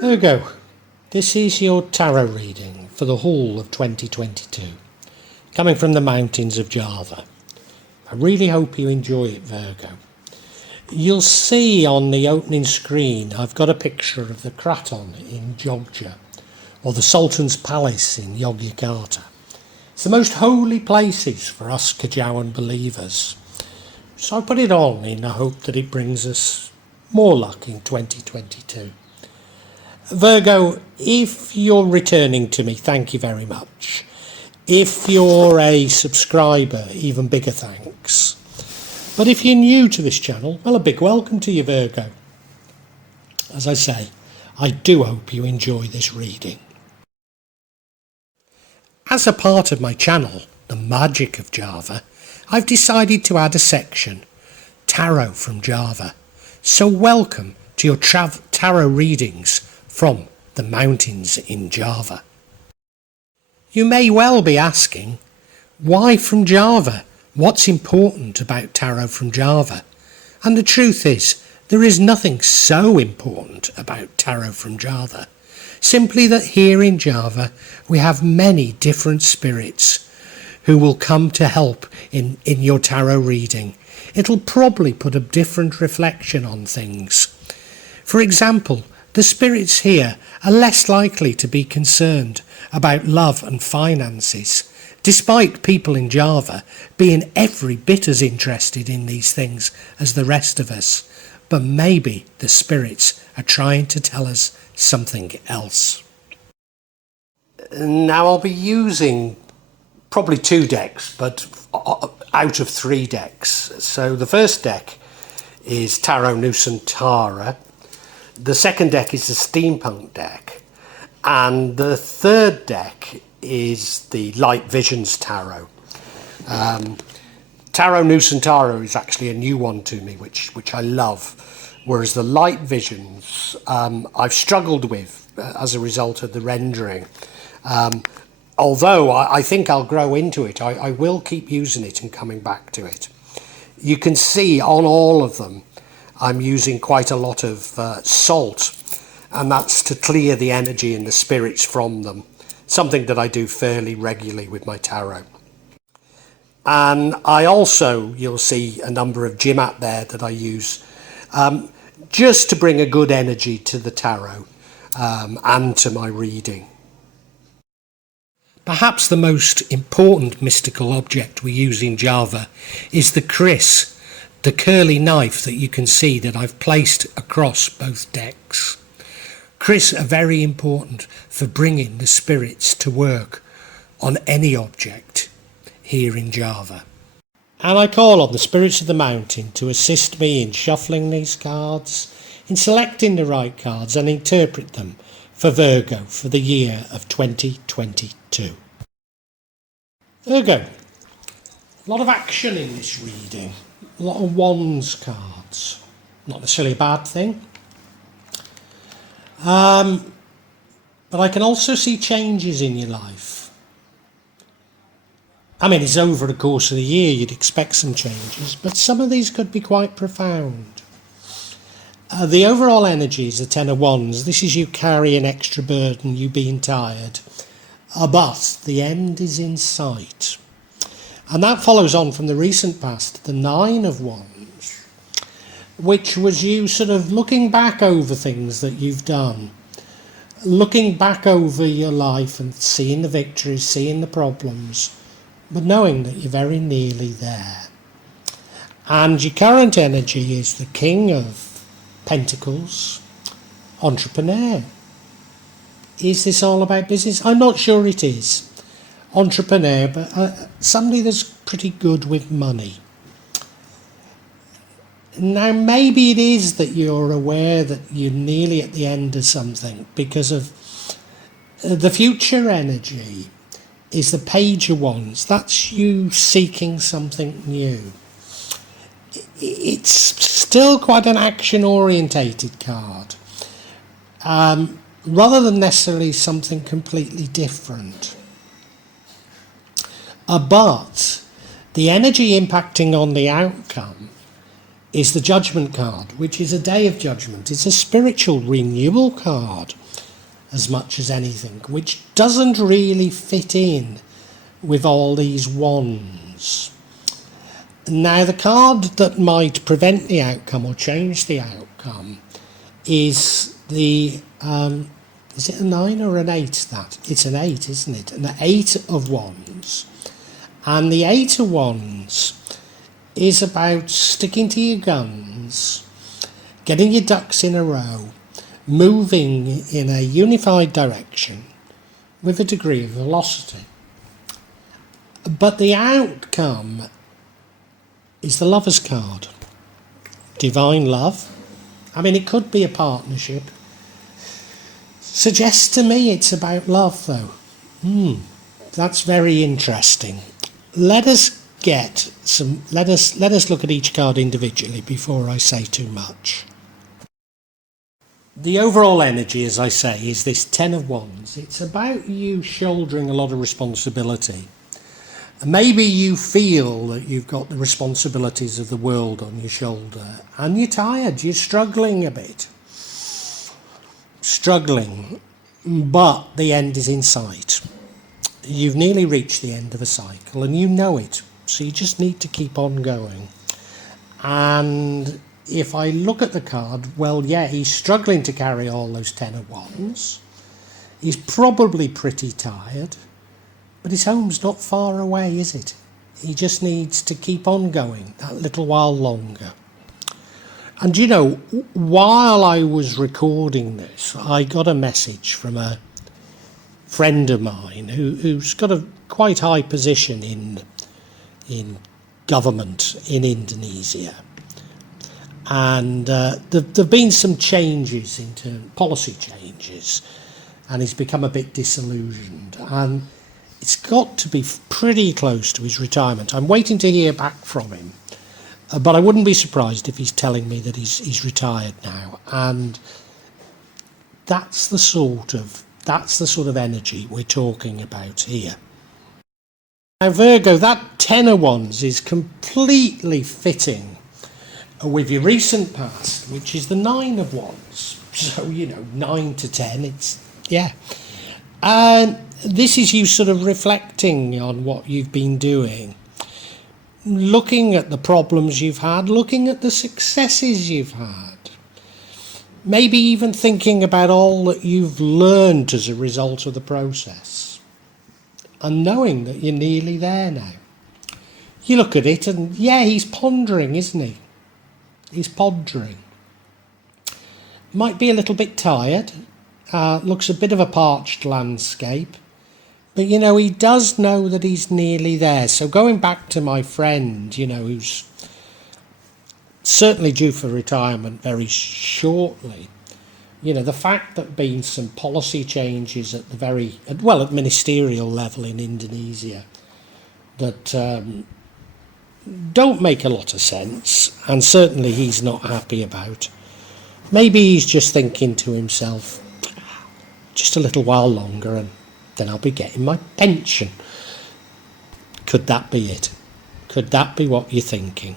Virgo, this is your tarot reading for the whole of 2022, coming from the mountains of Java. I really hope you enjoy it, Virgo. You'll see on the opening screen I've got a picture of the Kraton in Georgia, or the Sultan's Palace in Yogyakarta. It's the most holy places for us Kajawan believers. So I put it on in the hope that it brings us more luck in 2022. Virgo, if you're returning to me, thank you very much. If you're a subscriber, even bigger thanks. But if you're new to this channel, well, a big welcome to you, Virgo. As I say, I do hope you enjoy this reading. As a part of my channel, The Magic of Java, I've decided to add a section, Tarot from Java. So welcome to your tarot readings from the mountains in Java. You may well be asking, why from Java? What's important about tarot from Java? And the truth is, there is nothing so important about tarot from Java. Simply that here in Java, we have many different spirits who will come to help in your tarot reading. It'll probably put a different reflection on things. For example, the spirits here are less likely to be concerned about love and finances, despite people in Java being every bit as interested in these things as the rest of us. But maybe the spirits are trying to tell us something else. Now I'll be using probably 2 decks, but out of 3 decks. So the first deck is Tarot Nusantara. The second deck is the Steampunk deck. And the third deck is the Light Visions Tarot. Tarot Nusantara is actually a new one to me, which I love. Whereas the Light Visions, I've struggled with as a result of the rendering. Although I think I'll grow into it, I will keep using it and coming back to it. You can see on all of them, I'm using quite a lot of salt, and that's to clear the energy and the spirits from them. Something that I do fairly regularly with my tarot. And I also, you'll see a number of Jimat there that I use just to bring a good energy to the tarot and to my reading. Perhaps the most important mystical object we use in Java is the kris, the curly knife that you can see that I've placed across both decks. Kris are very important for bringing the spirits to work on any object here in Java. And I call on the spirits of the mountain to assist me in shuffling these cards, in selecting the right cards and interpret them for Virgo for the year of 2022. Virgo, a lot of action in this reading, a lot of wands cards, not necessarily a bad thing. But I can also see changes in your life. I mean, it's over the course of the year, you'd expect some changes, but some of these could be quite profound. The overall energy is the 10 of Wands. This is you carrying extra burden, you being tired. But the end is in sight. And that follows on from the recent past, the 9 of Wands, which was you sort of looking back over things that you've done, looking back over your life and seeing the victories, seeing the problems, but knowing that you're very nearly there. And your current energy is the King of Pentacles, entrepreneur. Is this all about business? I'm not sure it is. Entrepreneur, but somebody that's pretty good with money. Now, maybe it is that you're aware that you're nearly at the end of something because of the future energy is the Page of Wands. That's you seeking something new. It's still quite an action-orientated card, rather than necessarily something completely different. But the energy impacting on the outcome is the Judgment card, which is a day of judgment. It's a spiritual renewal card. as much as anything, which doesn't really fit in with all these wands. Now, the card that might prevent the outcome or change the outcome is the, is it a 9 or an 8 that? It's an 8, isn't it? An 8 of Wands. And the 8 of Wands is about sticking to your guns, getting your ducks in a row, moving in a unified direction with a degree of velocity. But the outcome is the Lover's card. Divine love. I mean, it could be a partnership. Suggests to me it's about love, though. That's very interesting. Let us look at each card individually before I say too much. The overall energy, as I say, is this 10 of Wands. It's about you shouldering a lot of responsibility. Maybe you feel that you've got the responsibilities of the world on your shoulder and you're tired, you're struggling a bit. But the end is in sight. You've nearly reached the end of a cycle and you know it, so you just need to keep on going. And if I look at the card, well, yeah, he's struggling to carry all those 10 of Wands. He's probably pretty tired. But his home's not far away, is it? He just needs to keep on going that little while longer. And you know, while I was recording this, I got a message from a friend of mine who's got a quite high position in government in Indonesia. And there've been some changes policy changes, and he's become a bit disillusioned. And it's got to be pretty close to his retirement. I'm waiting to hear back from him, but I wouldn't be surprised if he's telling me that he's retired now. And that's the sort of energy we're talking about here. Now, Virgo, that 10 of Wands is completely fitting with your recent past, which is the 9 of Wands. So, 9 to 10, And this is you sort of reflecting on what you've been doing, looking at the problems you've had, looking at the successes you've had, maybe even thinking about all that you've learned as a result of the process, and knowing that you're nearly there now. You look at it and, he's pondering, isn't he? He's pondering. Might be a little bit tired. Looks a bit of a parched landscape. But, he does know that he's nearly there. So going back to my friend, who's certainly due for retirement very shortly, the fact that been some policy changes at at ministerial level in Indonesia that don't make a lot of sense, and certainly he's not happy about. Maybe he's just thinking to himself, just a little while longer and then I'll be getting my pension. Could that be it? Could that be what you're thinking?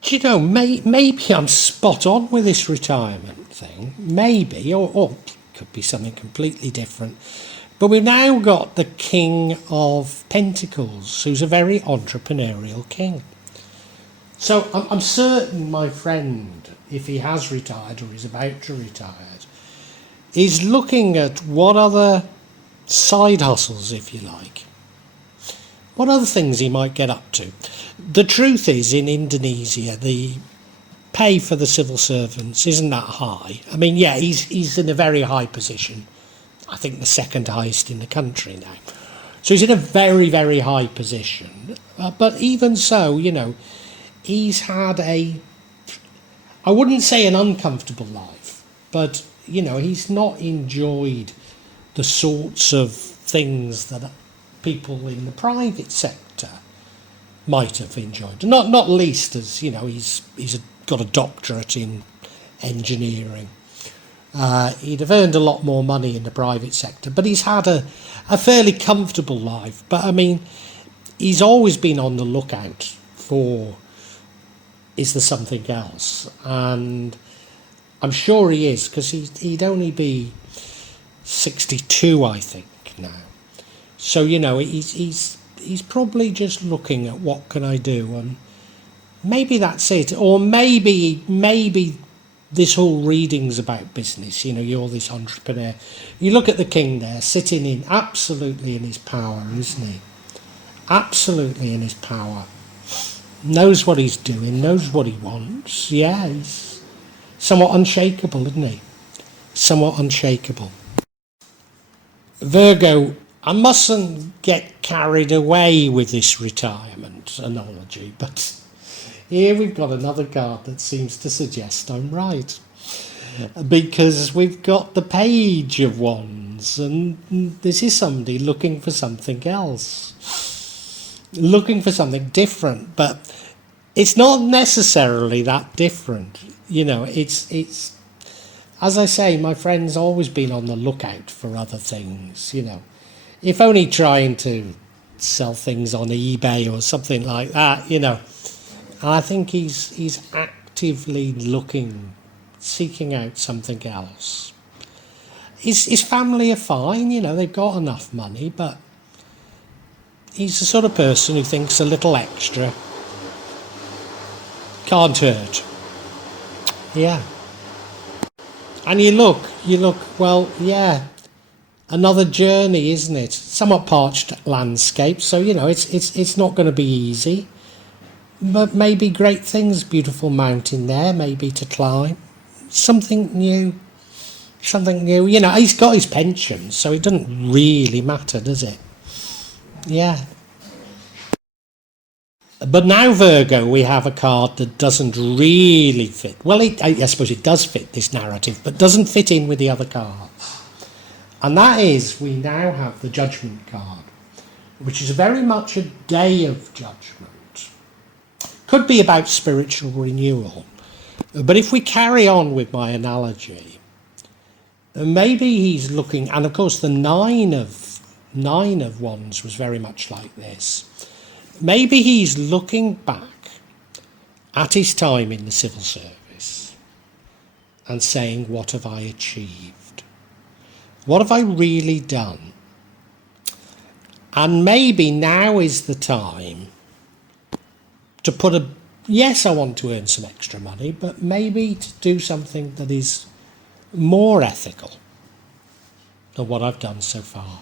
Do you know, maybe I'm spot on with this retirement thing. Maybe, or it could be something completely different. But we've now got the King of Pentacles, who's a very entrepreneurial king. So I'm certain my friend, if he has retired or is about to retire, is looking at what other side hustles, if you like, what other things he might get up to. The truth is, in Indonesia, the pay for the civil servants isn't that high. I mean, he's in a very high position. I think the second highest in the country now. So he's in a very, very high position. But even so, he's had I wouldn't say an uncomfortable life, but, he's not enjoyed the sorts of things that people in the private sector might have enjoyed. Not least as, he's got a doctorate in engineering. He'd have earned a lot more money in the private sector, but he's had a fairly comfortable life. But, I mean, he's always been on the lookout for, is there something else? And I'm sure he is, because he'd only be 62, I think, now. So, he's probably just looking at what can I do, and maybe that's it. Or maybe this whole reading's about business. You're this entrepreneur. You look at the king there, sitting in absolutely in his power, isn't he? Absolutely in his power. Knows what he's doing, knows what he wants. Yeah, he's somewhat unshakable, isn't he? Somewhat unshakable. Virgo, I mustn't get carried away with this retirement analogy, but here we've got another card that seems to suggest I'm right. Because we've got the Page of Wands, and this is somebody looking for something else. Looking for something different, but it's not necessarily that different. It's as I say, my friend's always been on the lookout for other things, If only trying to sell things on eBay or something like that, I think he's actively looking, seeking out something else. His family are fine, they've got enough money, but he's the sort of person who thinks a little extra can't hurt. Yeah. And you look, well, yeah, another journey, isn't it? Somewhat parched landscape, so, it's not going to be easy. But maybe great things, beautiful mountain there, maybe to climb. Something new. He's got his pension, so it doesn't really matter, does it? Yeah. But now, Virgo, we have a card that doesn't really fit. Well, I suppose it does fit this narrative, but doesn't fit in with the other cards. And that is, we now have the Judgment card, which is very much a day of judgment. Could be about spiritual renewal. But if we carry on with my analogy, maybe he's looking, and of course the Nine of Wands was very much like this. Maybe he's looking back at his time in the civil service and saying, what have I achieved? What have I really done? And maybe now is the time to yes, I want to earn some extra money, but maybe to do something that is more ethical than what I've done so far.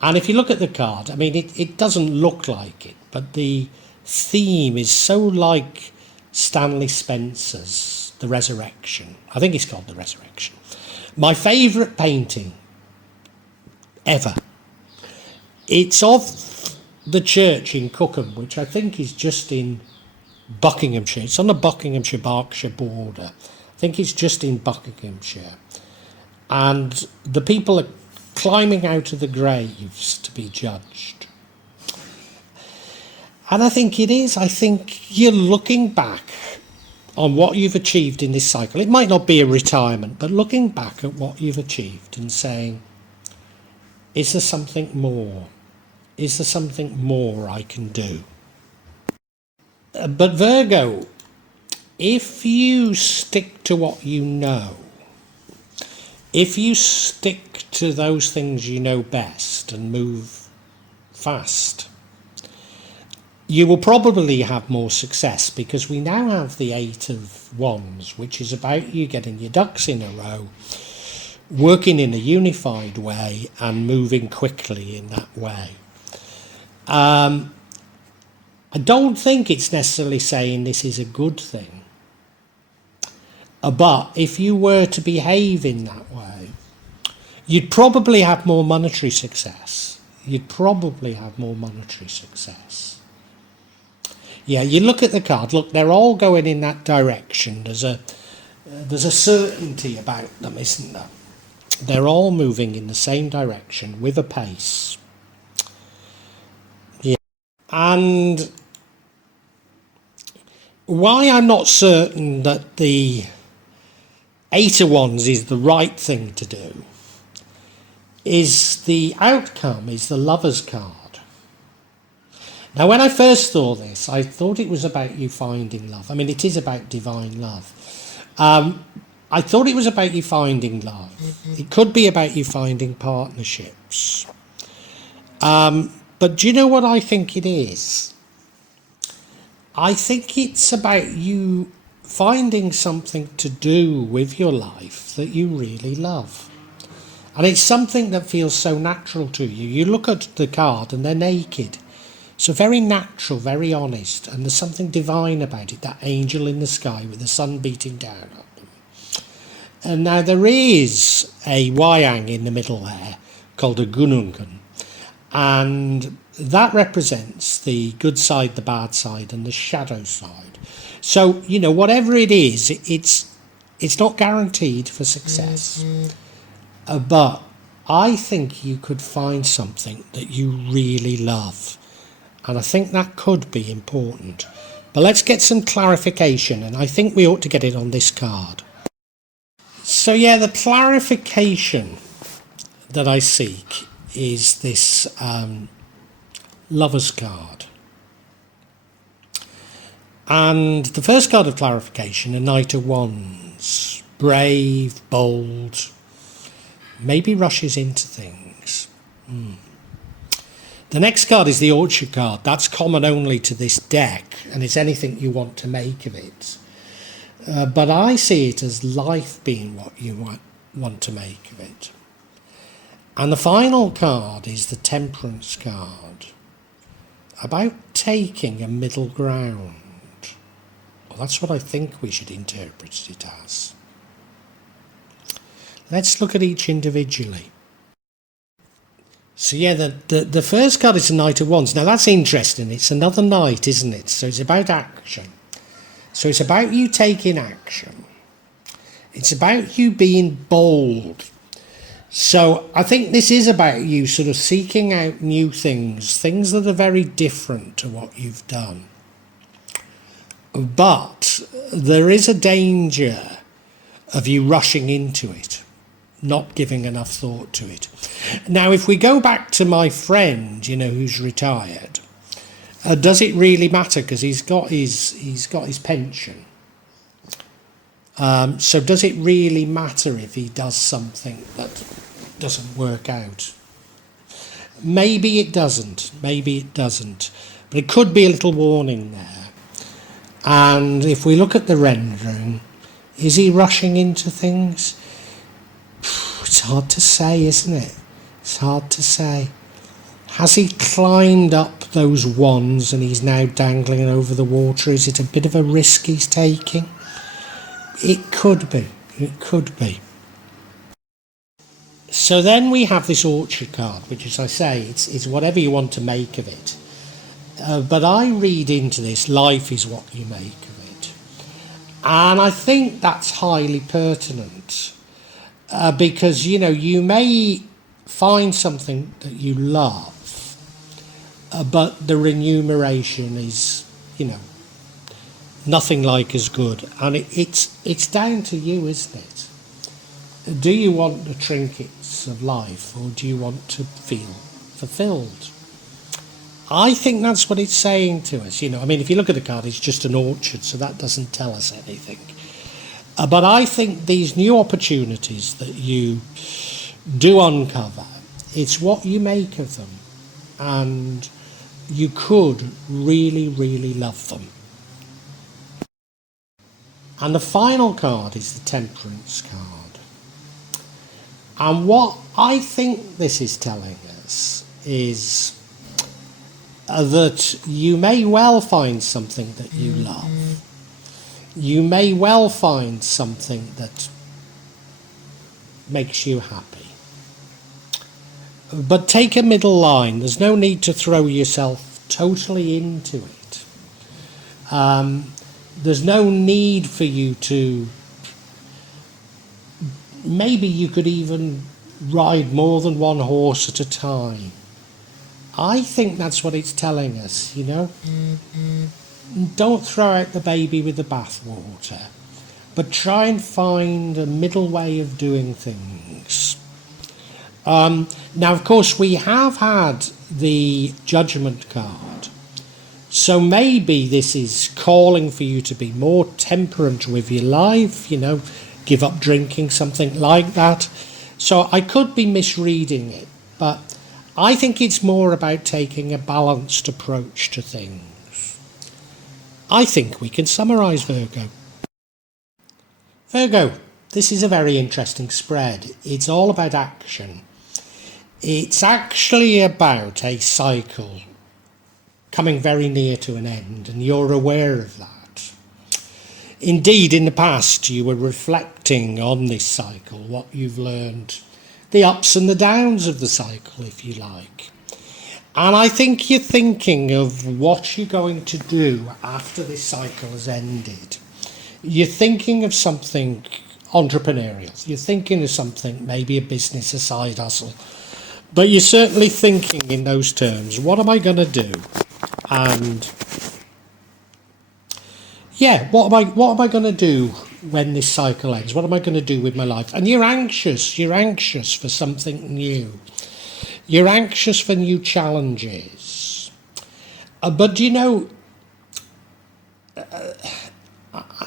And if you look at the card, it doesn't look like it, but the theme is so like Stanley Spencer's The Resurrection. I think it's called The Resurrection. My favourite painting ever. It's of the church in Cookham, which I think is just in Buckinghamshire. It's on the Buckinghamshire-Berkshire border. I think it's just in Buckinghamshire. And the people are climbing out of the graves to be judged. And I think it is. I think you're looking back on what you've achieved in this cycle. It might not be a retirement, but looking back at what you've achieved and saying, is there something more? Is there something more I can do? But Virgo, if you stick to what you know, if you stick to those things you know best and move fast, you will probably have more success, because we now have the Eight of Wands, which is about you getting your ducks in a row, working in a unified way and moving quickly in that way. I don't think it's necessarily saying this is a good thing. But if you were to behave in that way, you'd probably have more monetary success. Yeah, you look at the card, look, they're all going in that direction. There's a certainty about them, isn't there? They're all moving in the same direction with a pace. Yeah. And why I'm not certain that the Eight of Wands is the right thing to do is the outcome is the Lover's card. Now, when I first saw this, I thought it was about you finding love. It is about divine love. I thought it was about you finding love. It could be about you finding partnerships. But do you know what I think it is? I think it's about you finding something to do with your life that you really love. And it's something that feels so natural to you. You look at the card and they're naked. So very natural, very honest. And there's something divine about it, that angel in the sky with the sun beating down on them. And now there is a wayang in the middle there called a gunungan. And that represents the good side, the bad side, and the shadow side. So, you know, whatever it is, it's not guaranteed for success. But I think you could find something that you really love. And I think that could be important. But let's get some clarification, and I think we ought to get it on this card. So yeah, the clarification that I seek is this Lover's card. And the first card of clarification, a Knight of Wands. Brave, bold, maybe rushes into things. The next card is the Orchard card. That's common only to this deck, and it's anything you want to make of it. But I see it as life being what you want to make of it. And the final card is the Temperance card, about taking a middle ground. Well, that's what I think we should interpret it as. Let's look at each individually. So yeah, the first card is the Knight of Wands. Now that's interesting. It's another knight, isn't it? So it's about action. So it's about you taking action. It's about you being bold. So I think this is about you sort of seeking out new things that are very different to what you've done. But there is a danger of you rushing into it, not giving enough thought to it. Now, if we go back to my friend, you know, who's retired, does it really matter? Because he's got his pension. So does it really matter if he does something that doesn't work out? Maybe it doesn't. Maybe it doesn't. But it could be a little warning there. And if we look at the rendering, is he rushing into things? It's hard to say, isn't it? It's hard to say. Has he climbed up those wands and he's now dangling over the water? Is it a bit of a risk he's taking? It could be. It could be. So then we have this Orchard card, which, as I say, it's whatever you want to make of it. But I read into this, life is what you make of it. And I think that's highly pertinent. Because, you know, you may find something that you love, but the remuneration is, you know, nothing like as good. And it's down to you, isn't it? Do you want the trinkets of life, or do you want to feel fulfilled? I think that's what it's saying to us. You know, I mean, if you look at the card, it's just an orchard, so that doesn't tell us anything. But I think these new opportunities that you do uncover, it's what you make of them. And you could really, really love them. And the final card is the Temperance card. And what I think this is telling us is that you may well find something that you love. You may well find something that makes you happy. But take a middle line. There's no need to throw yourself totally into it. There's no need for you to... Maybe you could even ride more than one horse at a time. I think that's what it's telling us, you know. Don't throw out the baby with the bathwater, but try and find a middle way of doing things. Now, of course, we have had the Judgment card, so maybe this is calling for you to be more temperate with your life, you know, give up drinking, something like that. So I could be misreading it, but I think it's more about taking a balanced approach to things. I think we can summarise Virgo. Virgo, this is a very interesting spread. It's all about action. It's actually about a cycle coming very near to an end, and you're aware of that. Indeed, in the past, you were reflecting on this cycle, what you've learned, the ups and the downs of the cycle, if you like. And I think you're thinking of what you're going to do after this cycle has ended. You're thinking of something entrepreneurial. You're thinking of something, maybe a business, a side hustle. But you're certainly thinking in those terms, what am I going to do? And yeah, what am I going to do when this cycle ends? What am I going to do with my life? And you're anxious for something new. You're anxious for new challenges. But you know,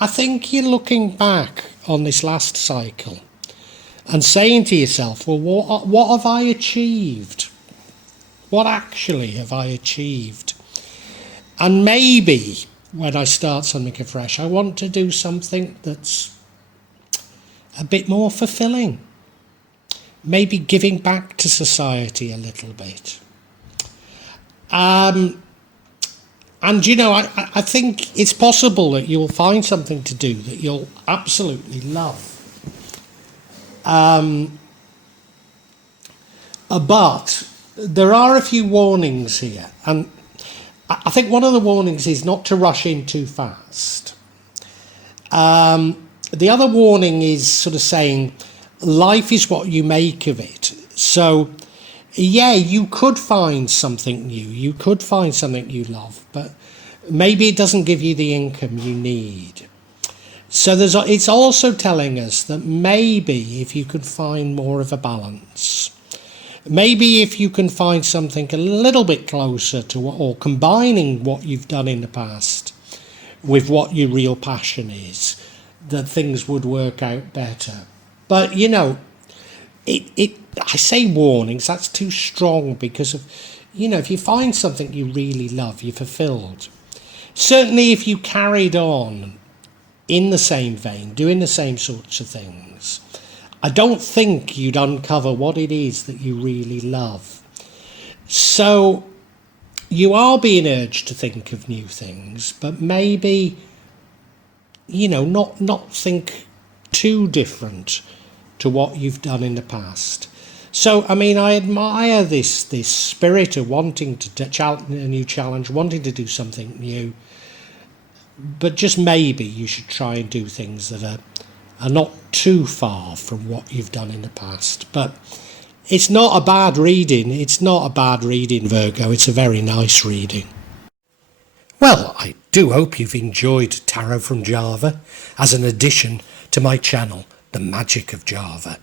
I think you're looking back on this last cycle and saying to yourself, well, what have I achieved? What actually have I achieved? And maybe when I start something afresh, I want to do something that's a bit more fulfilling. Maybe giving back to society a little bit. And you know, I think it's possible that you'll find something to do that you'll absolutely love. But there are a few warnings here, and I think one of the warnings is not to rush in too fast. The other warning is sort of saying life is what you make of it. So yeah, you could find something new, you could find something you love, but maybe it doesn't give you the income you need. So it's also telling us that maybe if you could find more of a balance, maybe if you can find something a little bit closer to or combining what you've done in the past with what your real passion is, that things would work out better. But you know, I say warnings, that's too strong, because of, you know, if you find something you really love, you're fulfilled. Certainly if you carried on in the same vein, doing the same sorts of things, I don't think you'd uncover what it is that you really love. So you are being urged to think of new things, but maybe, you know, not think too different to what you've done in the past. So, I mean, I admire this spirit of wanting to challenge a new challenge, wanting to do something new. But just maybe you should try and do things that are not too far from what you've done in the past. But it's not a bad reading. It's not a bad reading, Virgo. It's a very nice reading. Well, I do hope you've enjoyed Tarot from Java as an addition to my channel, The Magic of Java.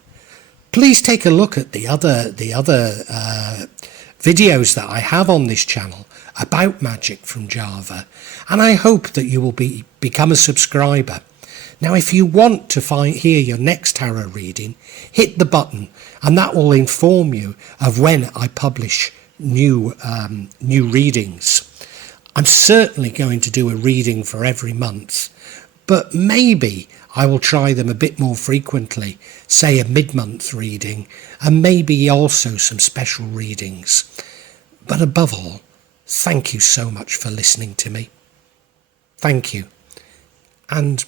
Please take a look at the other videos that I have on this channel about magic from Java, and I hope that you will become a subscriber. Now, if you want to hear your next tarot reading, hit the button, and that will inform you of when I publish new readings. I'm certainly going to do a reading for every month, but maybe I will try them a bit more frequently, say a mid-month reading, and maybe also some special readings. But above all, thank you so much for listening to me. Thank you, and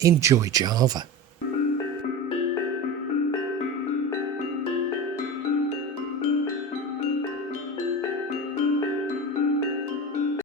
enjoy Java.